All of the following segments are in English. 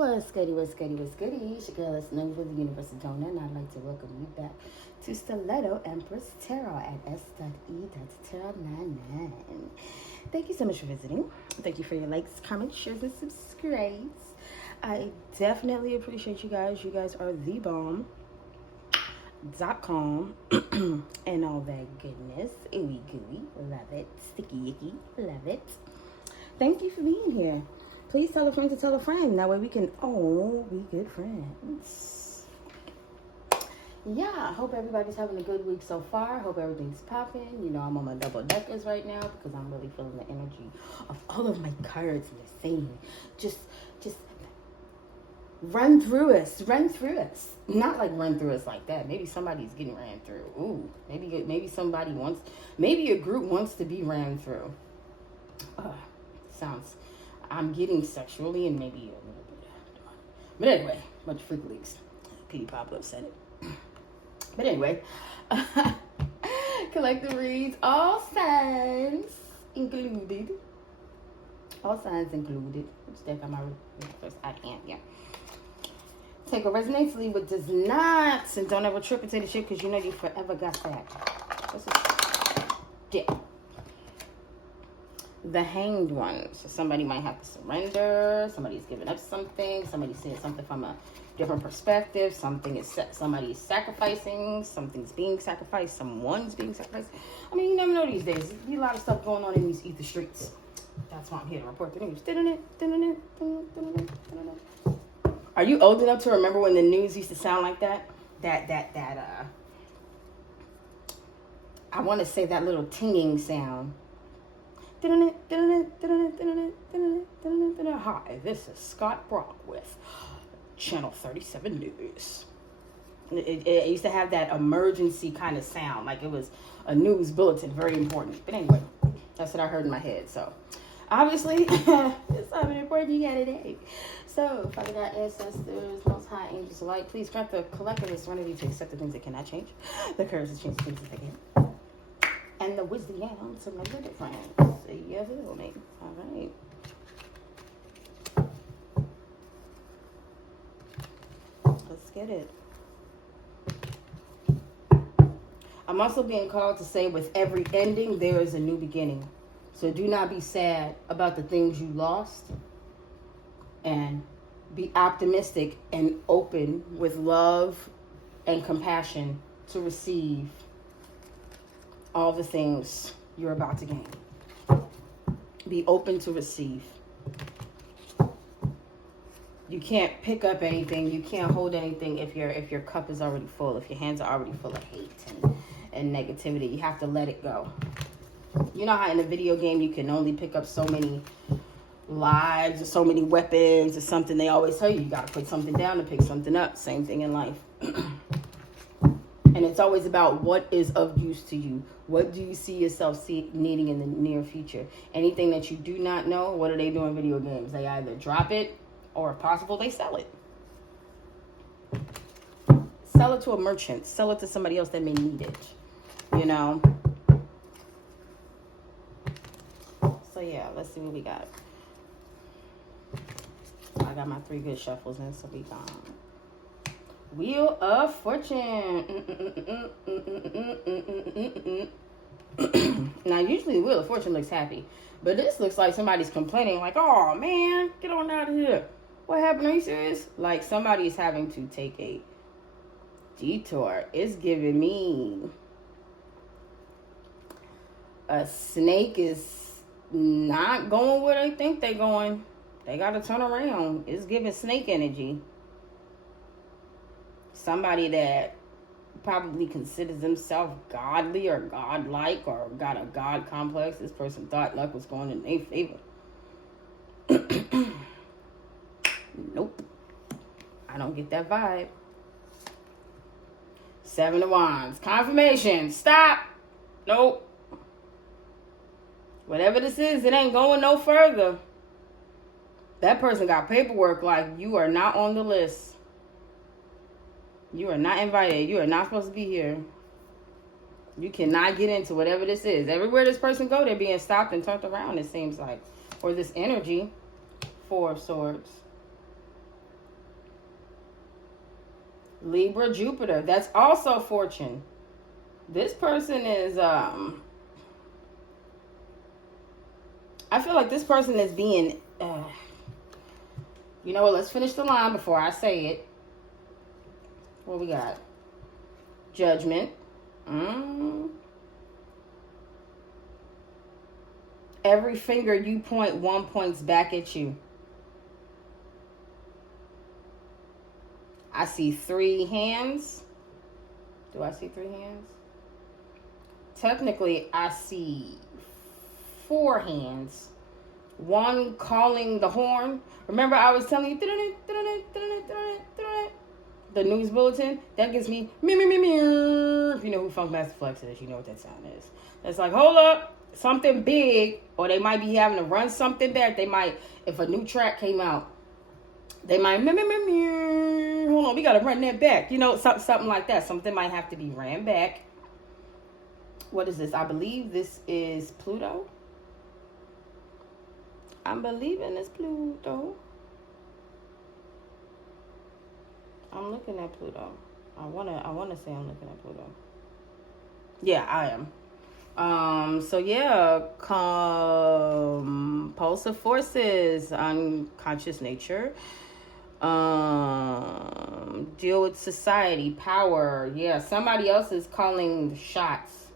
What's goody, what's goody, what's goody? It's your girl, it's Nova, the Universal Donor, and I'd like to welcome you back to Stiletto Empress Tarot at s.e.tarot99. Thank you so much for visiting. Thank you for your likes, comments, shares, and subscribes. I definitely appreciate you guys. You guys are the bomb.com and all that goodness. Ooey gooey, love it. Sticky icky, love it. Thank you for being here. Please tell a friend to tell a friend. That way we can all be good friends. Yeah, I hope everybody's having a good week so far. Hope everything's popping. You know, I'm on my double deckers right now because I'm really feeling the energy of all of my cards. And they're saying, just run through us. Run through us. Not like run through us like that. Maybe somebody's getting ran through. Ooh, maybe somebody wants, maybe a group wants to be ran through. Sounds, I'm getting sexually and maybe a little bit. But anyway, bunch of freak leaks. P. Pablo said it. But anyway, collective reads, all signs included. All signs included. Which deck am I reading first? I can't, yeah. Take what resonates, leave what does not. And don't ever trip into the shit because you know you forever got that. What's this? Dick. The Hanged One. So somebody might have to surrender. Somebody's giving up something. Somebody's seeing something from a different perspective. Somebody's sacrificing. Something's being sacrificed. Someone's being sacrificed. I mean, you never know these days. There's a lot of stuff going on in these ether streets. That's why I'm here to report the news. Are you old enough to remember when the news used to sound like that? I want to say that little tinging sound. Hi, this is Scott Brock with Channel 37 News. It used to have that emergency kind of sound, like it was a news bulletin, very important. But anyway, that's what I heard in my head. So, obviously, it's something important you got today. So, Father God, ancestors, Most High, angels alike, please grant the collective serenity to accept the things that cannot change, the courage to change the things that they can, and the wisdom to make a difference. You feel me? All right. Let's get it. I'm also being called to say with every ending, there is a new beginning. So do not be sad about the things you lost. And be optimistic and open with love and compassion to receive all the things you're about to gain. Be open to receive. You can't pick up anything. You can't hold anything if your cup is already full. If your hands are already full of hate and negativity, you have to let it go. You know how in a video game you can only pick up so many lives or so many weapons or something. They always tell you got to put something down to pick something up. Same thing in life. And it's always about what is of use to you. What do you see yourself needing in the near future? Anything that you do not know, what do they do in video games? They either drop it or, if possible, they sell it. Sell it to a merchant. Sell it to somebody else that may need it. You know? So, yeah, let's see what we got. I got my 3 good shuffles in, so we gone. Wheel of Fortune. Now, usually the Wheel of Fortune looks happy. But this looks like somebody's complaining. Like, oh, man, get on out of here. What happened? Are you serious? Like, somebody's having to take a detour. It's giving me a snake is not going where they think they're going. They got to turn around. It's giving snake energy. Somebody that probably considers themselves godly or godlike or got a god complex. This person thought luck was going in their favor. Nope. I don't get that vibe. 7 of Wands. Confirmation. Stop. Nope. Whatever this is, it ain't going no further. That person got paperwork like you are not on the list. You are not invited. You are not supposed to be here. You cannot get into whatever this is. Everywhere this person go, they're being stopped and turned around, it seems like. Or this energy. 4 of Swords. Libra, Jupiter. That's also fortune. This person is, I feel like this person is being, you know what, let's finish the line before I say it. What we got? Judgment. Every finger you point, one points back at you. I see 3 hands. Do I see 3 hands? Technically, I see 4 hands. One calling the horn. Remember I was telling you the news bulletin? That gives me me. If you know who Funkmaster Flex is, you know what that sound is. It's like, hold up, something big, or they might be having to run something back. They might, if a new track came out, they might, hold on, we got to run that back. You know, something like that. Something might have to be ran back. What is this? I believe this is Pluto. I'm believing it's Pluto. I'm looking at Pluto. I wanna say I'm looking at Pluto. Yeah, I am. So yeah, compulsive forces, unconscious nature. Deal with society, power. Yeah, somebody else is calling the shots.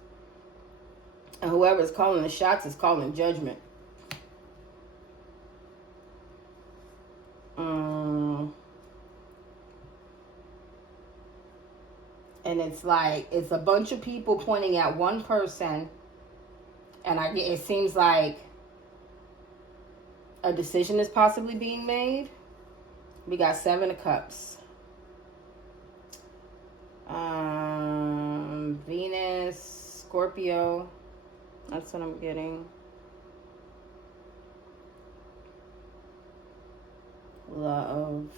And whoever is calling the shots is calling judgment. And it's like, it's a bunch of people pointing at one person. And it seems like a decision is possibly being made. We got 7 of Cups. Venus, Scorpio. That's what I'm getting. Love.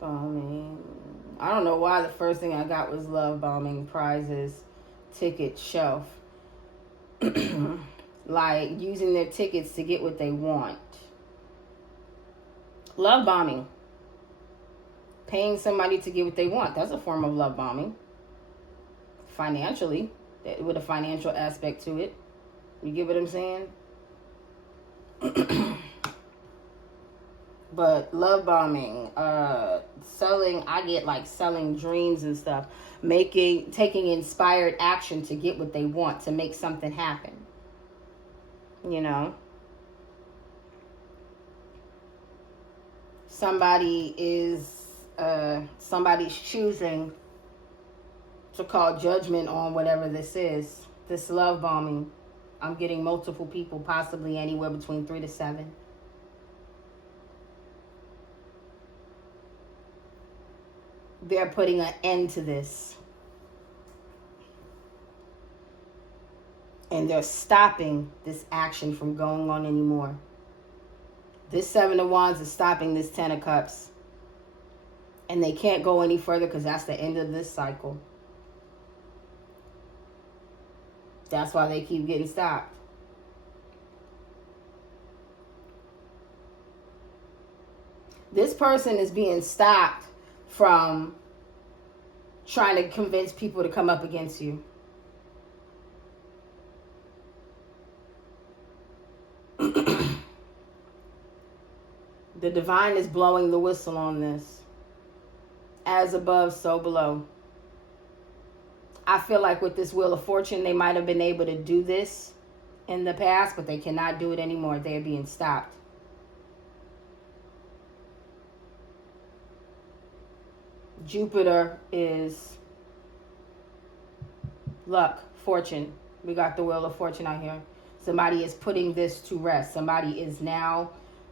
Bombing. I don't know why the first thing I got was love bombing, prizes, ticket, shelf. Like using their tickets to get what they want. Love bombing. Paying somebody to get what they want. That's a form of love bombing. Financially. With a financial aspect to it. You get what I'm saying? But love bombing, selling, I get like selling dreams and stuff, taking inspired action to get what they want, to make something happen, you know. Somebody's choosing to call judgment on whatever this is, this love bombing. I'm getting multiple people, possibly anywhere between 3 to 7. They're putting an end to this. And they're stopping this action from going on anymore. This 7 of Wands is stopping this 10 of Cups. And they can't go any further because that's the end of this cycle. That's why they keep getting stopped. This person is being stopped from trying to convince people to come up against you. The divine is blowing the whistle on this. As above, so below. I feel like with this Wheel of Fortune, they might have been able to do this in the past, but they cannot do it anymore. They're being stopped. Jupiter is luck, fortune. We got the Wheel of Fortune out here. Somebody is putting this to rest. Somebody is now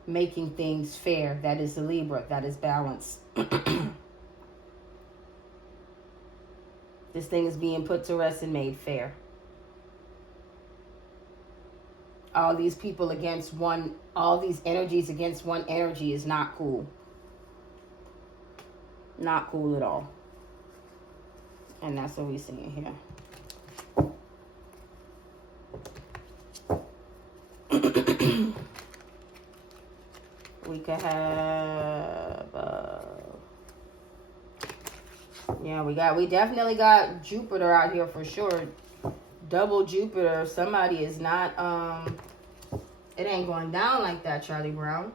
making things fair. That is a Libra. That is balance. This thing is being put to rest and made fair. All these people against one, all these energies against one energy is not cool. Not cool at all. And that's what we're seeing here. We could have Yeah, we definitely got Jupiter out here for sure. Double Jupiter. Somebody is not, it ain't going down like that, Charlie Brown.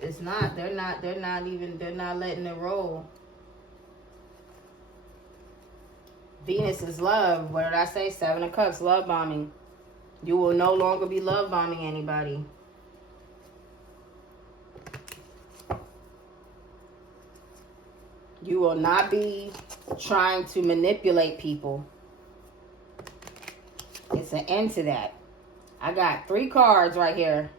It's not. They're not letting it roll. Venus is love. What did I say? 7 of Cups, love bombing. You will no longer be love bombing anybody. You will not be trying to manipulate people. It's an end to that. I got 3 cards right here.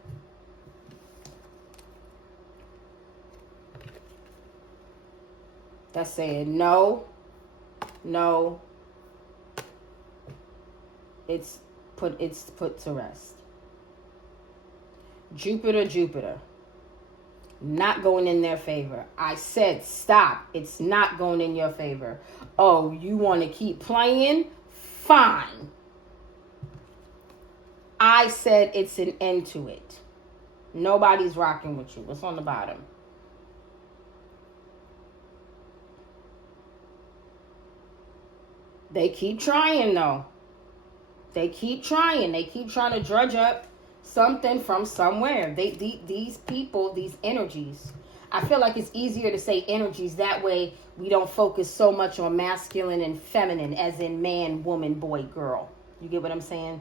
That's saying no. It's put to rest. Jupiter. Not going in their favor. I said stop. It's not going in your favor. Oh, you want to keep playing? Fine. I said it's an end to it. Nobody's rocking with you. What's on the bottom? They keep trying though. They keep trying. They keep trying to drudge up something from somewhere. These people, these energies. I feel like it's easier to say energies. That way we don't focus so much on masculine and feminine, as in man, woman, boy, girl. You get what I'm saying?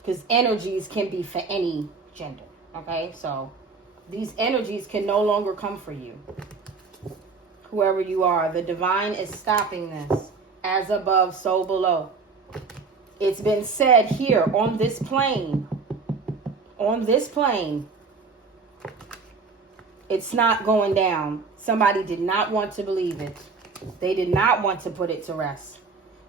Because energies can be for any gender. Okay? So these energies can no longer come for you. Whoever you are, the divine is stopping this. As above, so below. It's been said here on this plane. On this plane. It's not going down. Somebody did not want to believe it. They did not want to put it to rest.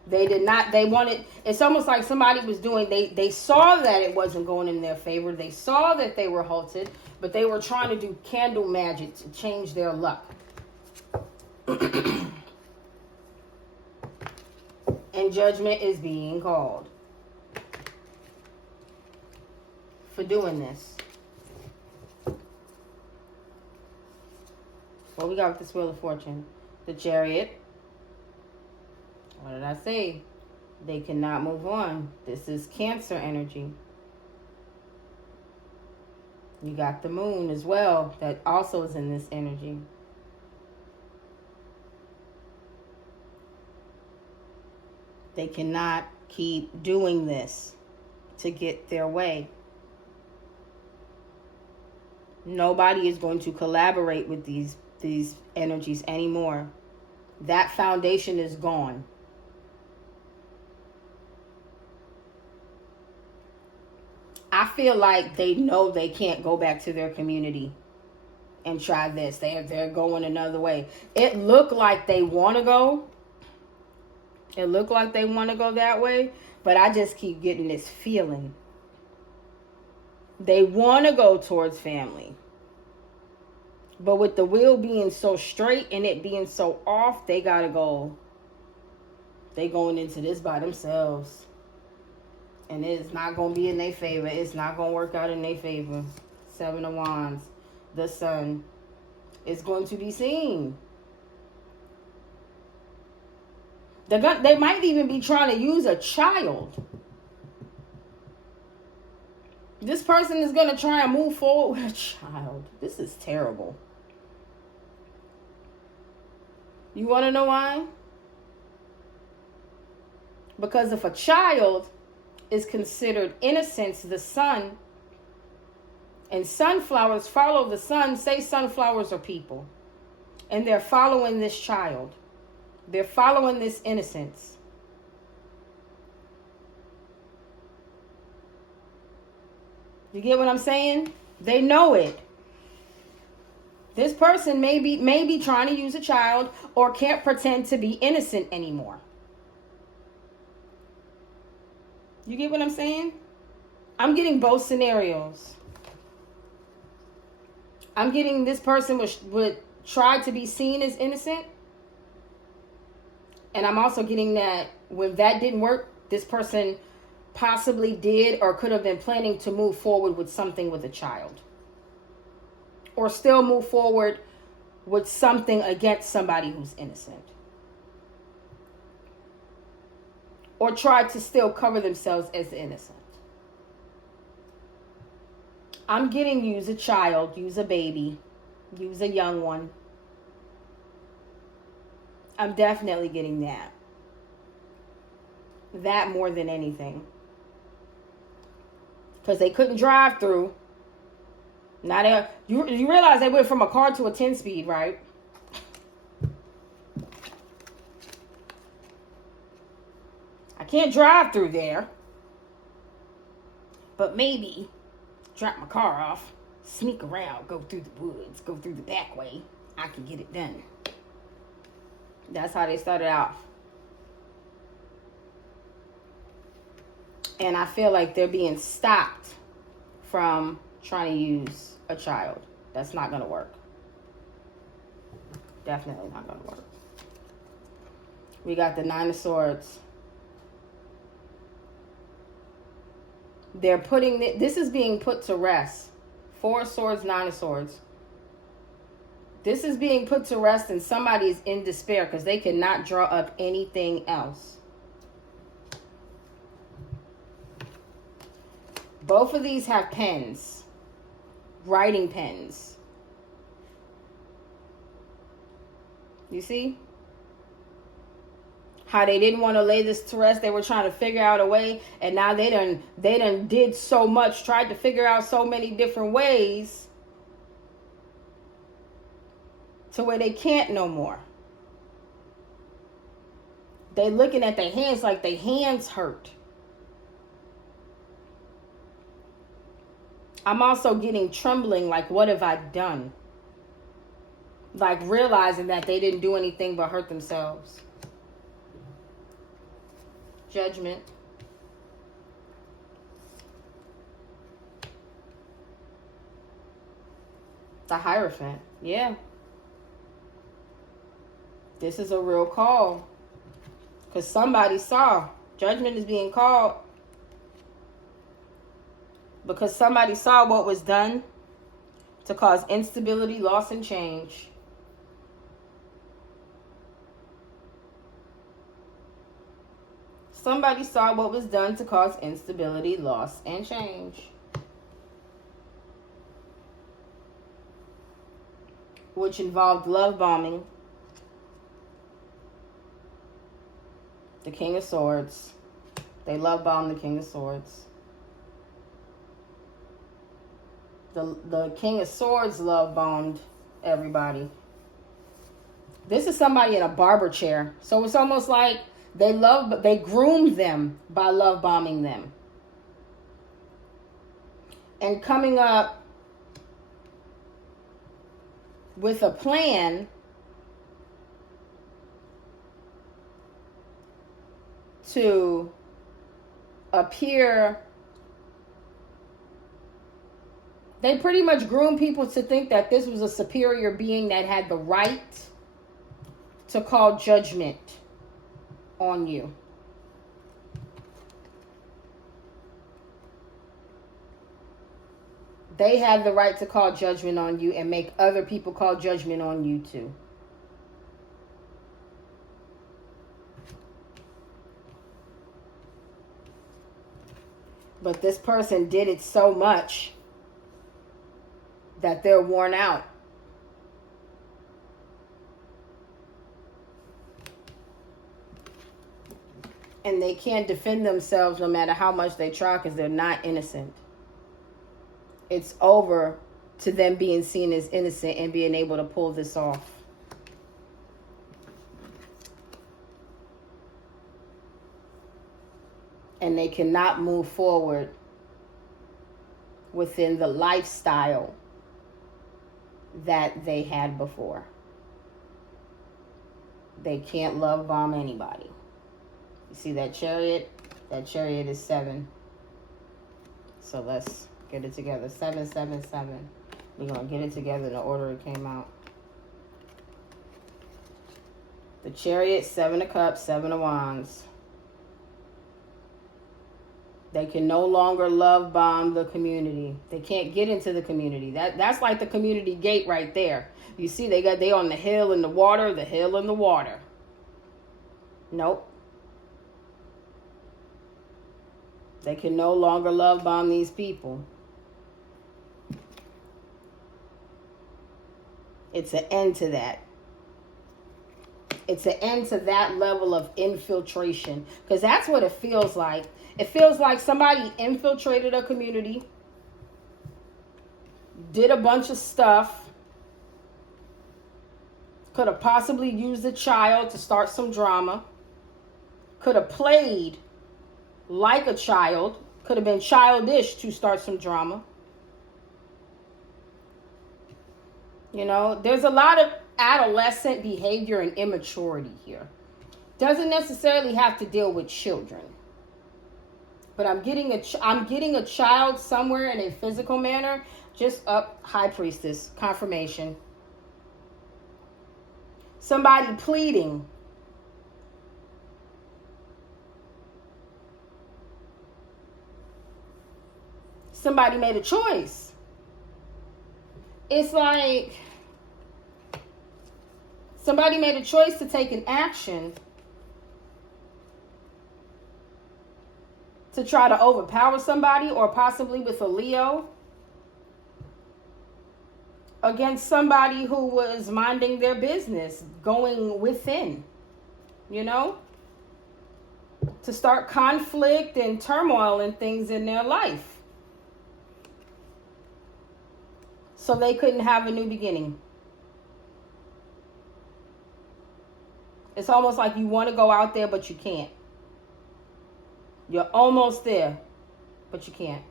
They did not. They wanted. It's almost like somebody was doing. They saw that it wasn't going in their favor. They saw that they were halted, but they were trying to do candle magic to change their luck. And judgment is being called for doing this. What we got with this Wheel of Fortune? The Chariot. What did I say? They cannot move on. This is Cancer energy. You got the Moon as well. That also is in this energy. They cannot keep doing this to get their way. Nobody is going to collaborate with these energies anymore. That foundation is gone. I feel like they know they can't go back to their community and try this. They're going another way. It looked like they want to go. It looked like they want to go that way, but I just keep getting this feeling. They want to go towards family. But with the wheel being so straight and it being so off, they got to go. They going into this by themselves. And it's not going to be in their favor. It's not going to work out in their favor. 7 of Wands. The Sun. It's going to be seen. They might even be trying to use a child. This person is going to try and move forward with a child. This is terrible. You want to know why? Because if a child is considered innocence, the sun, and sunflowers follow the sun, say sunflowers are people, and they're following this child. They're following this innocence. You get what I'm saying? They know it. This person may be trying to use a child or can't pretend to be innocent anymore. You get what I'm saying? I'm getting both scenarios. I'm getting this person would try to be seen as innocent. And I'm also getting that when that didn't work, this person possibly did or could have been planning to move forward with something with a child. Or still move forward with something against somebody who's innocent. Or try to still cover themselves as innocent. I'm getting use a child, use a baby, use a young one. I'm definitely getting that. That more than anything. Because they couldn't drive through. Now you realize they went from a car to a 10-speed, right? I can't drive through there. But maybe drop my car off, sneak around, go through the woods, go through the back way. I can get it done. That's how they started off. And I feel like they're being stopped from trying to use a child. That's not going to work. Definitely not going to work. We got the 9 of Swords. They're putting this is being put to rest. 4 of Swords, 9 of Swords. This is being put to rest, and somebody is in despair because they cannot draw up anything else. Both of these have pens, writing pens. You see? How they didn't want to lay this to rest. They were trying to figure out a way. And now they done did so much. Tried to figure out so many different ways. To where they can't no more. They looking at their hands like their hands hurt. I'm also getting trembling like, what have I done? Like realizing that they didn't do anything but hurt themselves. Judgment. The Hierophant. Yeah. This is a real call. Because somebody saw. Judgment is being called. Because somebody saw what was done to cause instability, loss, and change. Somebody saw what was done to cause instability, loss, and change. Which involved love bombing. The King of Swords. They love bombed the King of Swords. The King of Swords love bombed everybody. This is somebody in a barber chair. So it's almost like they groomed them by love bombing them. And coming up with a plan to appear. They pretty much groomed people to think that this was a superior being that had the right to call judgment on you. They had the right to call judgment on you and make other people call judgment on you too. But this person did it so much that they're worn out. And they can't defend themselves no matter how much they try because they're not innocent. It's over to them being seen as innocent and being able to pull this off. And they cannot move forward within the lifestyle that they had before. They can't love bomb anybody. You see that Chariot? That Chariot is 7. So let's get it together. 7, 7, 7. We're going to get it together in the order it came out. The Chariot, 7 of Cups, 7 of Wands. They can no longer love bomb the community. They can't get into the community. That's like the community gate right there. You see, they on the hill in the water, the hill in the water. Nope. They can no longer love bomb these people. It's an end to that. It's an end to that level of infiltration. Because that's what it feels like. It feels like somebody infiltrated a community, did a bunch of stuff, could have possibly used a child to start some drama, could have played like a child, could have been childish to start some drama. You know, there's a lot of adolescent behavior and immaturity here. Doesn't necessarily have to deal with children. But I'm getting a child somewhere in a physical manner. Just up, High Priestess, confirmation. Somebody pleading. Somebody made a choice. It's like somebody made a choice to take an action to try to overpower somebody, or possibly with a Leo, against somebody who was minding their business, going within, you know, to start conflict and turmoil and things in their life. So they couldn't have a new beginning. It's almost like you want to go out there, but you can't. You're almost there, but you can't.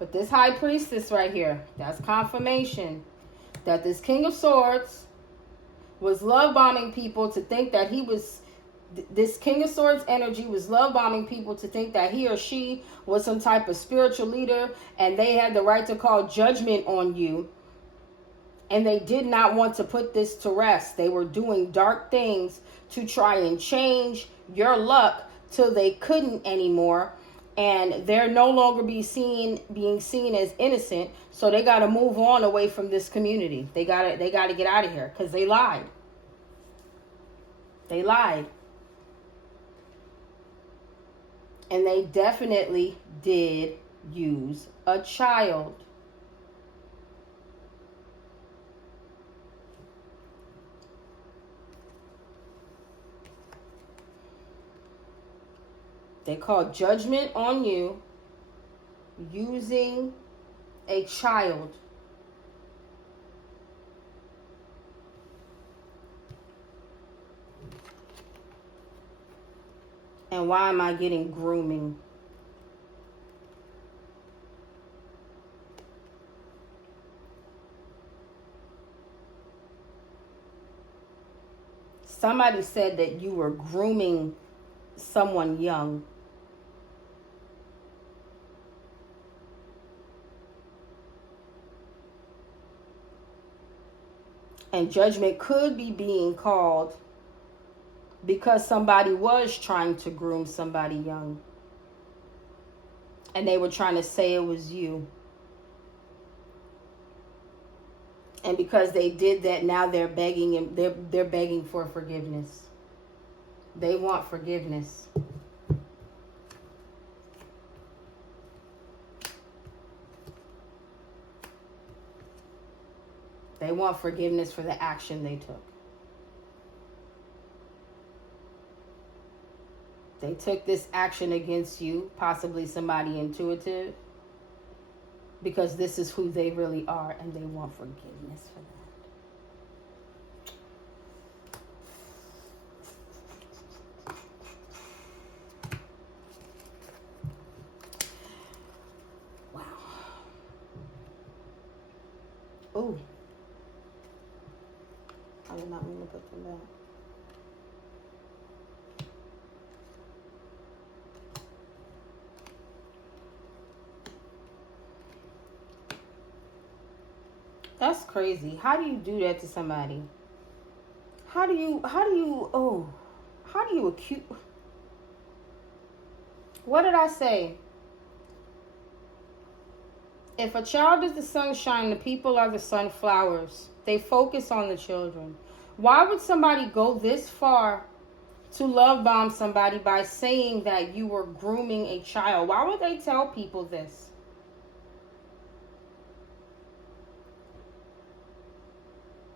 But this High Priestess right here, that's confirmation that this King of Swords was love bombing people to think that he was, this King of Swords energy was love bombing people to think that he or she was some type of spiritual leader and they had the right to call judgment on you. And they did not want to put this to rest. They were doing dark things to try and change your luck till they couldn't anymore. And they're no longer being seen as innocent. So they got to move on away from this community. They got to get out of here because they lied. They lied. And they definitely did use a child. They called judgment on you using a child. And why am I getting grooming? Somebody said that you were grooming someone young. And judgment could be being called because somebody was trying to groom somebody young. And they were trying to say it was you. And because they did that, now they're begging and they're begging for forgiveness. They want forgiveness. They want forgiveness for the action they took. They took this action against you, possibly somebody intuitive, because this is who they really are, and they want forgiveness for that. Wow. Ooh. I did not mean to put them back. That's crazy. How do you do that to somebody? How do you How do you accuse? What did I say? If a child is the sunshine, the people are the sunflowers. They focus on the children. Why would somebody go this far to love bomb somebody by saying that you were grooming a child? Why would they tell people this?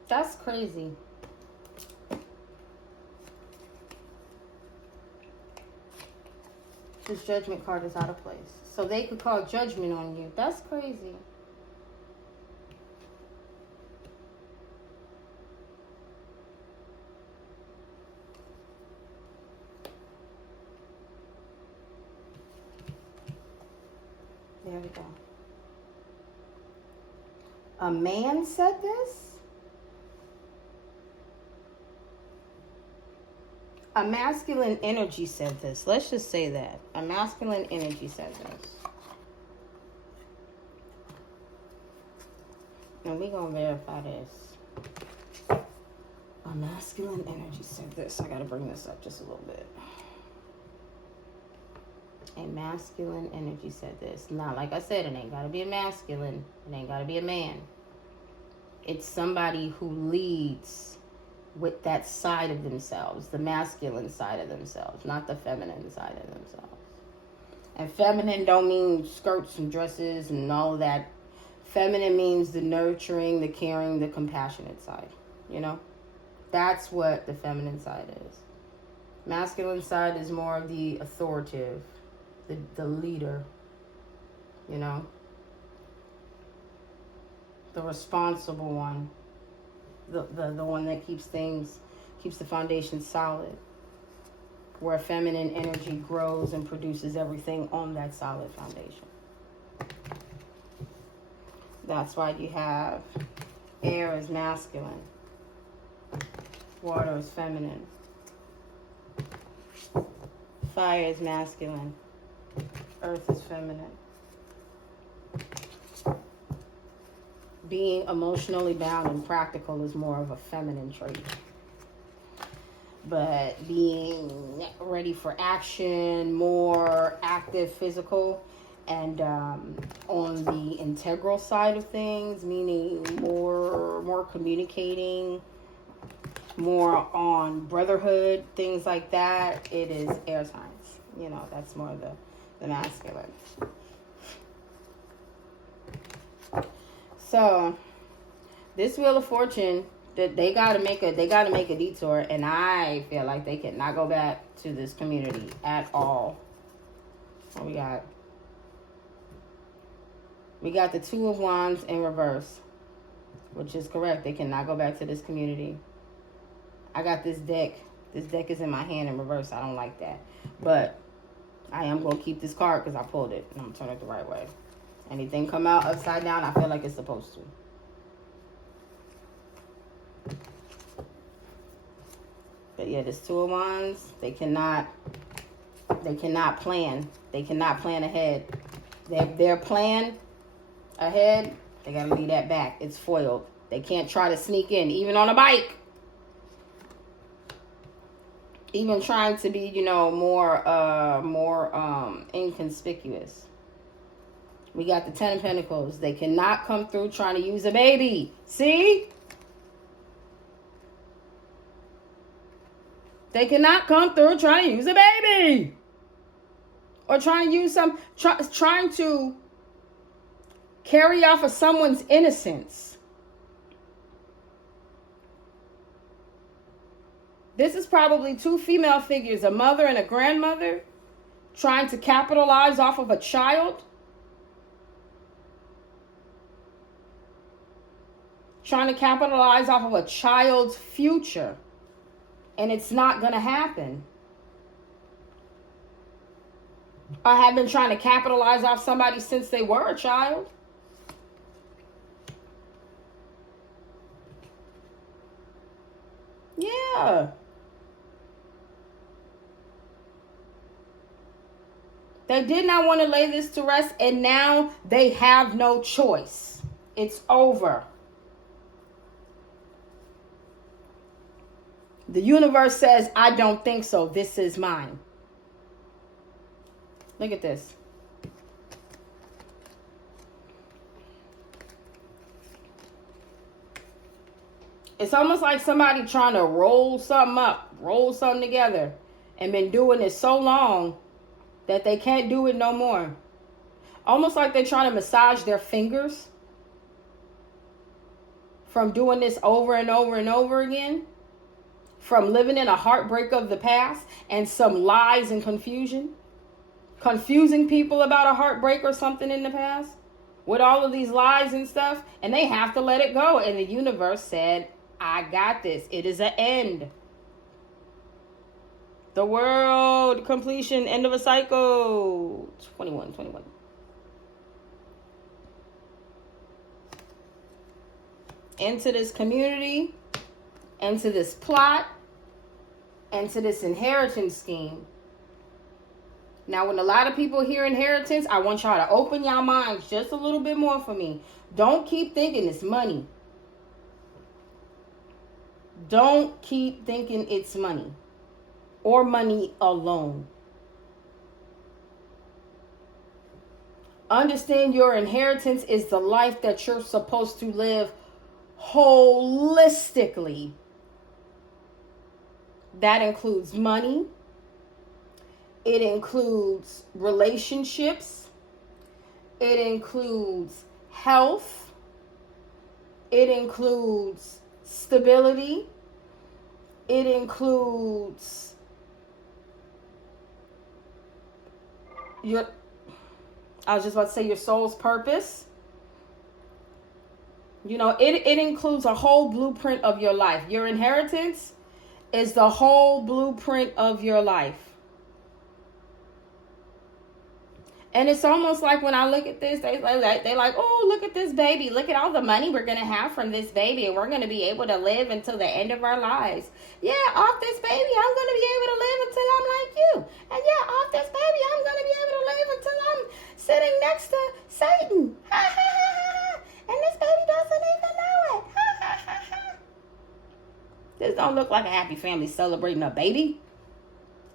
That's crazy. This judgment card is out of place. So they could call judgment on you. That's crazy. There we go. A man said this? A masculine energy said this. Let's just say that. A masculine energy said this. And we're going to verify this. A masculine energy said this. I got to bring this up just a little bit. A masculine energy said this. Now, like I said, it ain't got to be a masculine. It ain't got to be a man. It's somebody who leads with that side of themselves, the masculine side of themselves, not the feminine side of themselves. And feminine don't mean skirts and dresses and all of that. Feminine means the nurturing, the caring, the compassionate side. You know? That's what the feminine side is. Masculine side is more the authoritative, the leader, you know? The responsible one. The one that keeps the foundation solid. Where feminine energy grows and produces everything on that solid foundation. That's why you have air is masculine. Water is feminine. Fire is masculine. Earth is feminine. Being emotionally bound and practical is more of a feminine trait. But being ready for action, more active, physical, and on the integral side of things, meaning more communicating, more on brotherhood, things like that, it is air signs. You know, that's more the masculine. So, this Wheel of Fortune, that they gotta make a detour, and I feel like they cannot go back to this community at all. What we got? We got the Two of Wands in reverse, which is correct. They cannot go back to this community. I got this deck. This deck is in my hand in reverse. I don't like that, but I am gonna keep this card because I pulled it, and I'm gonna turn it the right way. Anything come out upside down, I feel like it's supposed to. But yeah, this Two of Wands, they cannot plan. They cannot plan ahead. Their plan ahead, they gotta leave that back. It's foiled. They can't try to sneak in, even on a bike. Even trying to be, you know, more inconspicuous. We got the Ten of Pentacles. They cannot come through trying to use a baby. See? They cannot come through trying to use a baby. Or trying to use trying to carry off of someone's innocence. This is probably two female figures, a mother and a grandmother, trying to capitalize off of a child. Trying to capitalize off of a child's future. And it's not going to happen. Or have been trying to capitalize off somebody since they were a child. Yeah. They did not want to lay this to rest, and now they have no choice. It's over. The universe says, I don't think so. This is mine. Look at this. It's almost like somebody trying to roll something up, roll something together, and been doing it so long that they can't do it no more. Almost like they're trying to massage their fingers from doing this over and over and over again, from living in a heartbreak of the past and some lies and confusion, confusing people about a heartbreak or something in the past with all of these lies and stuff, and they have to let it go. And the universe said, I got this. It is an end. The world, completion, end of a cycle. 21. Into this community, into this plot, into this inheritance scheme. Now, when a lot of people hear inheritance, I want y'all to open your minds just a little bit more for me. Don't keep thinking it's money. Don't keep thinking it's money or money alone. Understand your inheritance is the life that you're supposed to live holistically. That includes money. It includes relationships. It includes health. It includes stability. It includes your, I was just about to say, your soul's purpose. You know, it includes a whole blueprint of your life. Your inheritance is the whole blueprint of your life. And it's almost like when I look at this, they like, oh, look at this baby. Look at all the money we're going to have from this baby. And we're going to be able to live until the end of our lives. Yeah, off this baby, I'm going to be able to live until I'm like you. And yeah, off this baby, I'm going to be able to live until I'm sitting next to Satan. Ha, ha, ha, ha. And this baby doesn't even know it. Ha, ha, ha, ha. This don't look like a happy family celebrating a baby.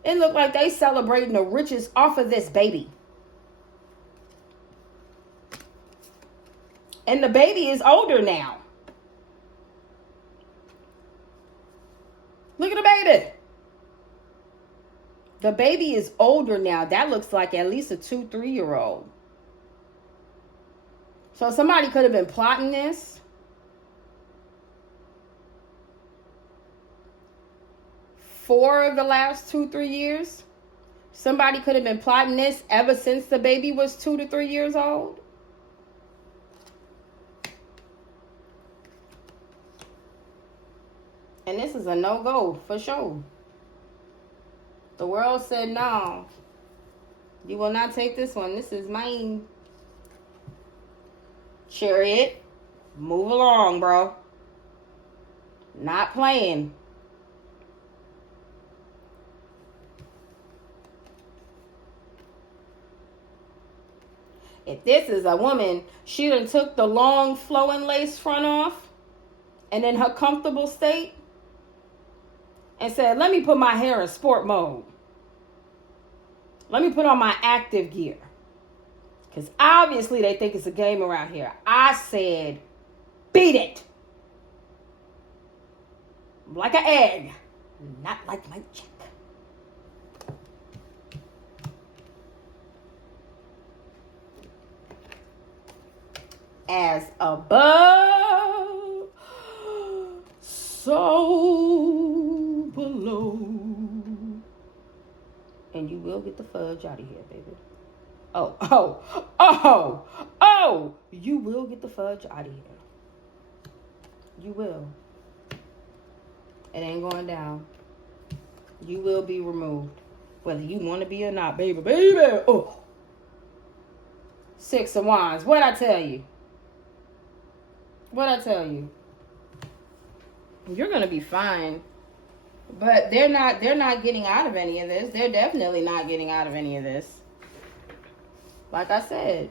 It look like they celebrating the riches off of this baby. And the baby is older now. Look at the baby. The baby is older now. That looks like at least a 2-3-year-old. So somebody could have been plotting this for the last 2-3 years. Somebody could have been plotting this ever since the baby was 2 to 3 years old. And this is a no-go for sure. The world said, no, you will not take this one. This is mine. Chariot, move along, bro. Not playing. If this is a woman, she done took the long flowing lace front off and in her comfortable state and said, let me put my hair in sport mode. Let me put on my active gear. Because obviously they think it's a game around here. I said, beat it. Like an egg, not like my chick. As above, so below. And you will get the fudge out of here, baby. Oh, you will get the fudge out of here. You will. It ain't going down. You will be removed. Whether you want to be or not, baby. Oh. 6 of Wands. What'd I tell you? What'd I tell you? You're going to be fine. But they're not getting out of any of this. They're definitely not getting out of any of this. Like I said.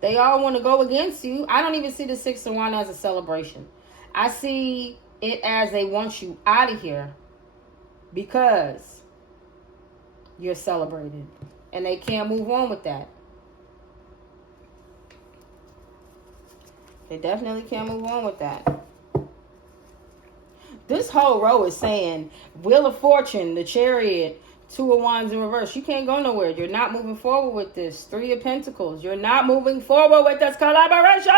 They all want to go against you. I don't even see the 6 of Wands as a celebration. I see it as they want you out of here because you're celebrated. And they can't move on with that. They definitely can't move on with that. This whole row is saying, Wheel of Fortune, the Chariot, Two of Wands in reverse. You can't go nowhere. You're not moving forward with this. Three of Pentacles. You're not moving forward with this collaboration.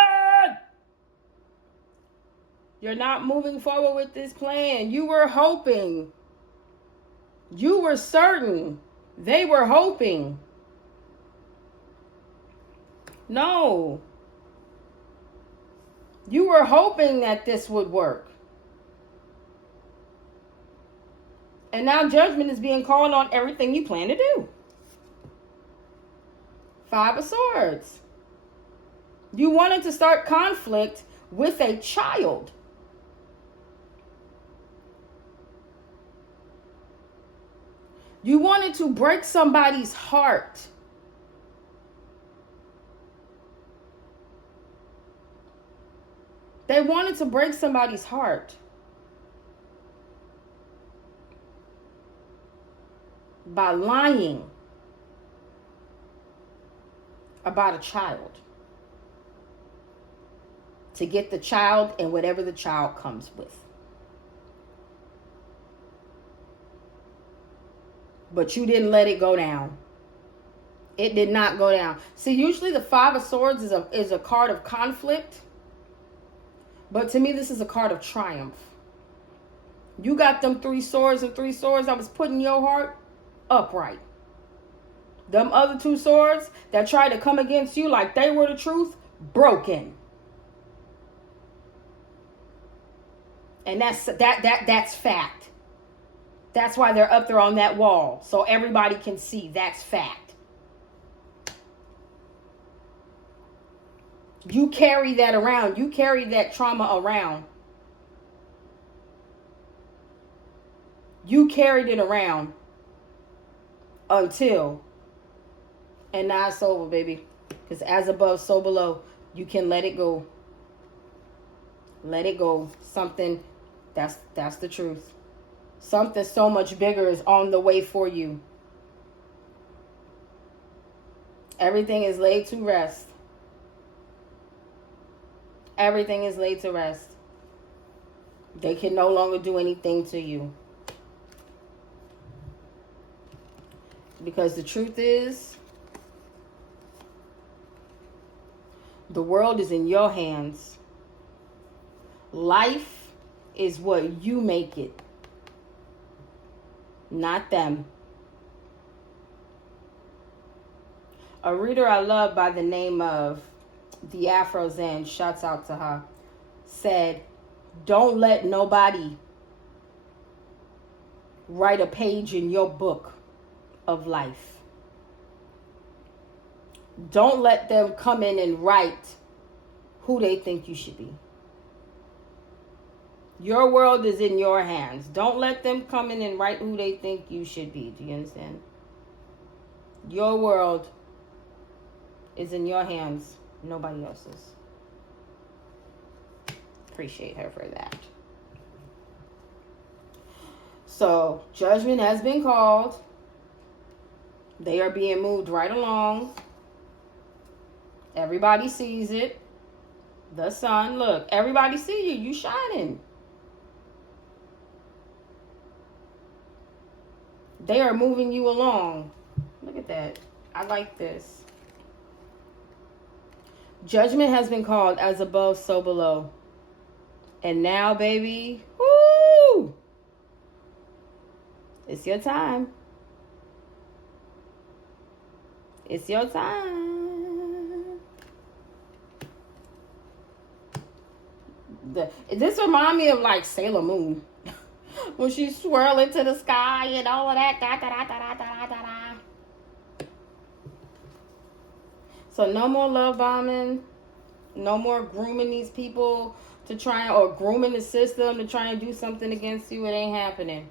You're not moving forward with this plan. You were hoping. You were certain. They were hoping. No. You were hoping that this would work. And now judgment is being called on everything you plan to do. Five of Swords. You wanted to start conflict with a child. You wanted to break somebody's heart. They wanted to break somebody's heart. By lying about a child. To get the child and whatever the child comes with. But you didn't let it go down. It did not go down. See, usually the Five of Swords is a card of conflict. But to me, this is a card of triumph. You got them three swords and three swords that was put in your heart upright. Them other two swords that tried to come against you like they were the truth, broken. And that's fact. That's why they're up there on that wall. So everybody can see. That's fact. You carry that around. You carry that trauma around. You carried it around until, and now it's over, baby. Because as above, so below. You can let it go. Let it go. Something, that's the truth. Something so much bigger is on the way for you. Everything is laid to rest. Everything is laid to rest. They can no longer do anything to you. Because the truth is, the world is in your hands. Life is what you make it. Not them. A reader I love by the name of The Afro Zen, shouts out to her, said, don't let nobody write a page in your book of life. Don't let them come in and write who they think you should be. Your world is in your hands. Don't let them come in and write who they think you should be. Do you understand? Your world is in your hands. Nobody else's. Appreciate her for that. So, judgment has been called. They are being moved right along. Everybody sees it. The sun, look, everybody see you. You shining. They are moving you along. Look at that. I like this. Judgment has been called, as above, so below. And now, baby, woo! It's your time. It's your time. This reminds me of like Sailor Moon. When she swirl into the sky and all of that. Da, da, da, da, da, da, da. So no more love bombing. No more grooming these people to try, or grooming the system to try and do something against you. It ain't happening.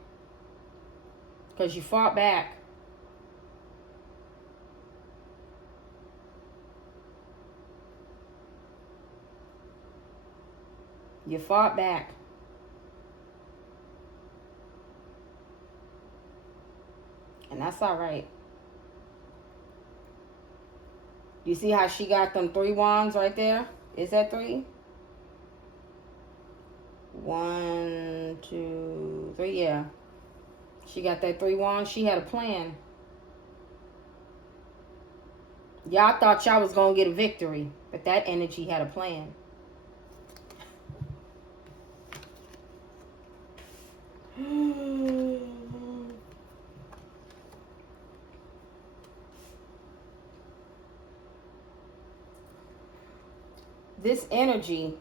Because you fought back. You fought back. And that's all right. You see how she got them 3 wands right there? Is that 3? 1, 2, 3. Yeah. She got that 3 wands. She had a plan. Y'all thought y'all was going to get a victory. But that energy had a plan. This energy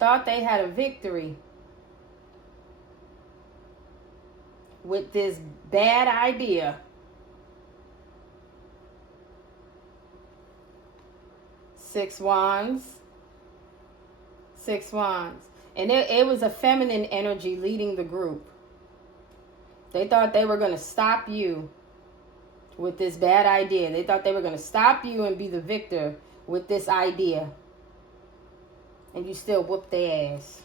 thought they had a victory with this bad idea. Six wands. And it was a feminine energy leading the group. They thought they were going to stop you with this bad idea. They thought they were going to stop you and be the victor with this idea. And you still whoop their ass.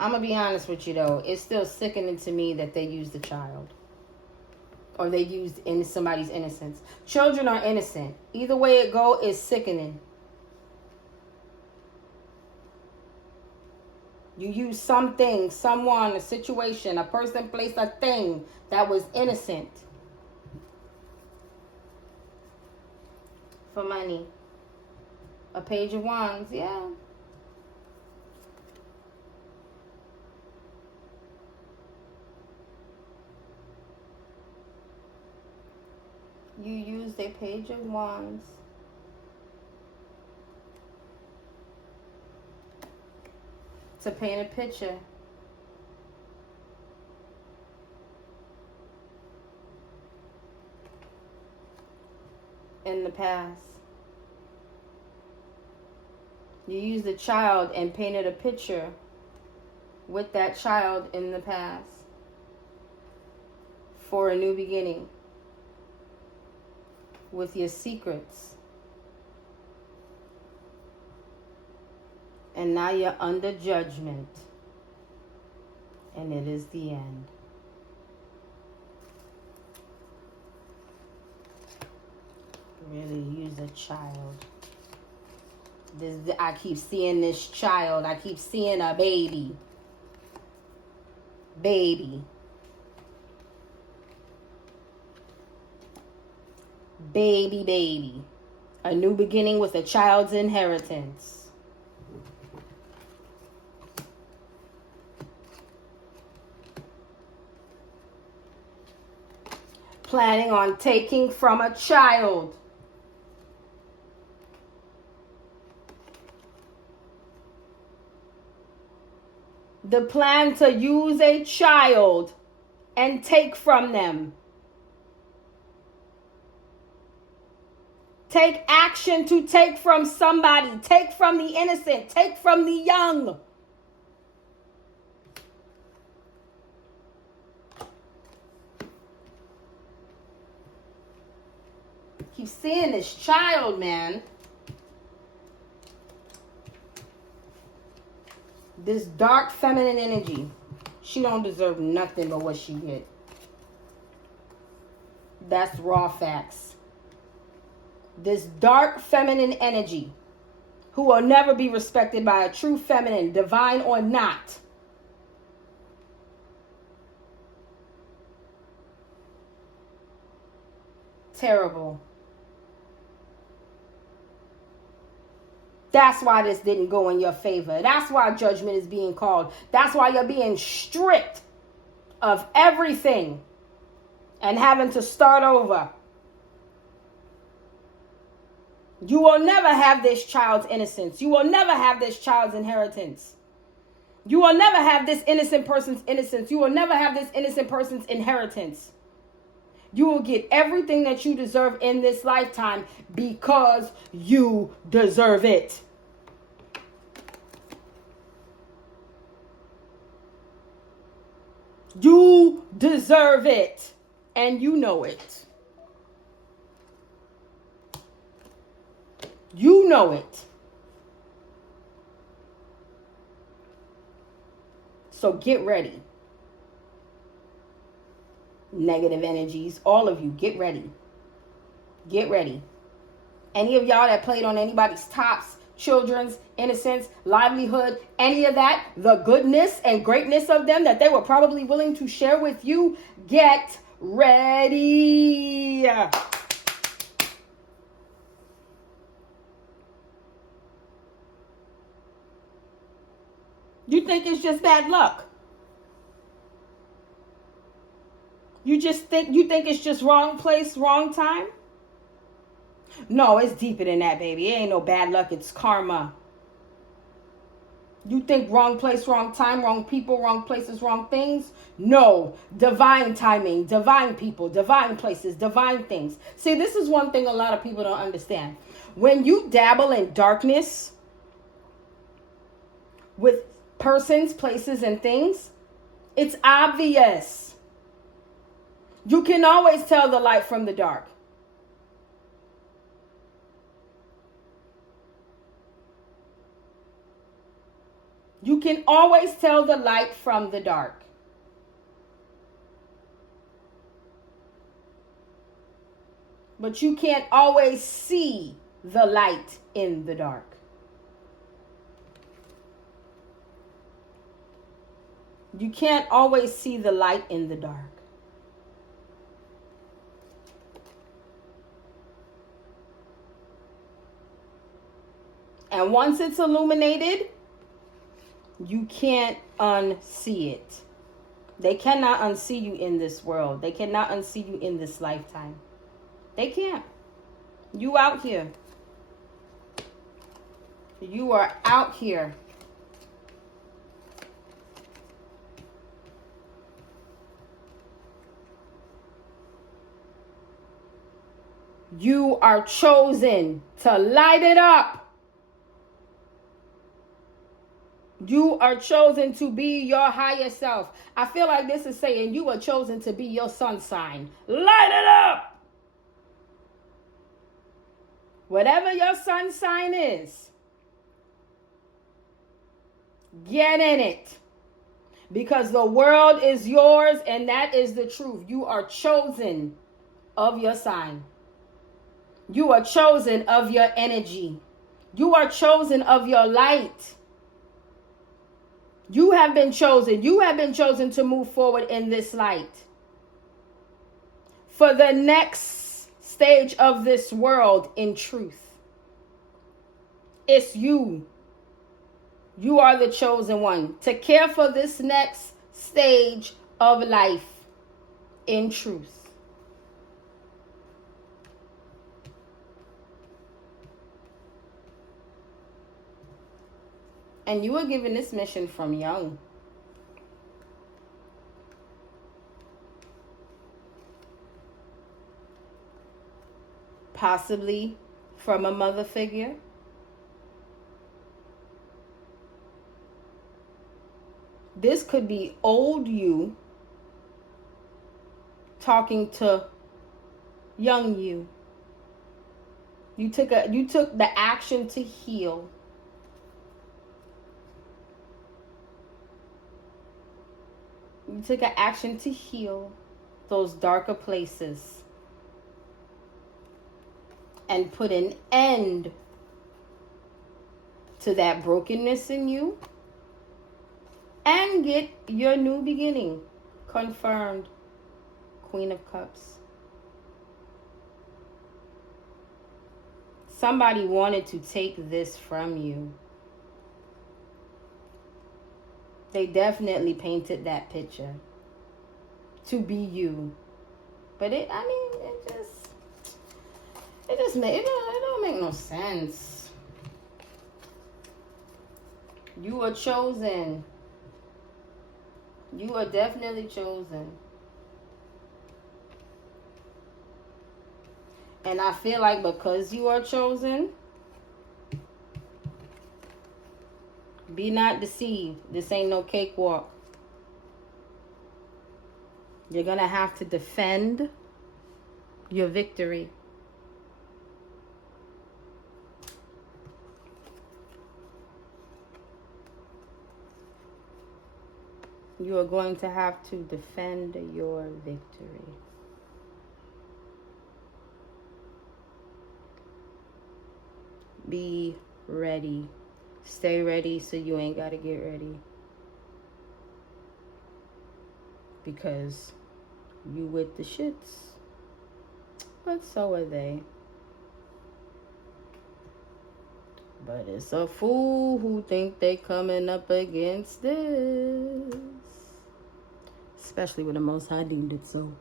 I'm going to be honest with you, though. It's still sickening to me that they used the child. Or they used in somebody's innocence. Children are innocent. Either way it go is sickening. You use something, someone, a situation, a person, place, a thing that was innocent. For money. A page of wands, yeah. You used a page of wands. To paint a picture. In the past. You used a child and painted a picture with that child in the past. For a new beginning. With your secrets. And now you're under judgment. And it is the end. Really use a child. I keep seeing this child. I keep seeing a baby. Baby. Baby. A new beginning with a child's inheritance. Planning on taking from a child. The plan to use a child and take from them. Take action to take from somebody. Take from the innocent. Take from the young. Keep seeing this child, man. This dark feminine energy. She don't deserve nothing but what she get. That's raw facts. This dark feminine energy who will never be respected by a true feminine, divine or not. Terrible. That's why this didn't go in your favor. That's why judgment is being called. That's why you're being stripped of everything and having to start over. You will never have this child's innocence. You will never have this child's inheritance. You will never have this innocent person's innocence. You will never have this innocent person's inheritance. You will get everything that you deserve in this lifetime because you deserve it. You deserve it. And you know it. You know it. So get ready. Negative energies, all of you, get ready. Get ready. Any of y'all that played on anybody's tops, children's innocence, livelihood, any of that, the goodness and greatness of them that they were probably willing to share with you, get ready. You think it's just bad luck? You think it's just wrong place, wrong time? No, it's deeper than that, baby. It ain't no bad luck, it's karma. You think wrong place, wrong time, wrong people, wrong places, wrong things? No, divine timing, divine people, divine places, divine things. See, this is one thing a lot of people don't understand. When you dabble in darkness with persons, places, and things, it's obvious. You can always tell the light from the dark. You can always tell the light from the dark. But you can't always see the light in the dark. You can't always see the light in the dark. And once it's illuminated, you can't unsee it. They cannot unsee you in this world. They cannot unsee you in this lifetime. They can't. You out here. You are out here. You are chosen to light it up. You are chosen to be your higher self. I feel like this is saying you are chosen to be your sun sign. Light it up. Whatever your sun sign is, get in it. Because the world is yours and that is the truth. You are chosen of your sign. You are chosen of your energy. You are chosen of your light. You have been chosen. You have been chosen to move forward in this light. For the next stage of this world in truth. It's you. You are the chosen one to care for this next stage of life in truth. And you were given this mission from young. Possibly from a mother figure. This could be old you talking to young you. You took the action to heal. You took an action to heal those darker places and put an end to that brokenness in you and get your new beginning confirmed. Queen of Cups. Somebody wanted to take this from you. They definitely painted that picture to be you. But it don't make no sense. You are chosen. You are definitely chosen. And I feel like because you are chosen, be not deceived. This ain't no cakewalk. You're going to have to defend your victory. You are going to have to defend your victory. Be ready. Stay ready so you ain't got to get ready. Because you with the shits. But so are they. But it's a fool who think they coming up against this. Especially when the Most High deemed it so.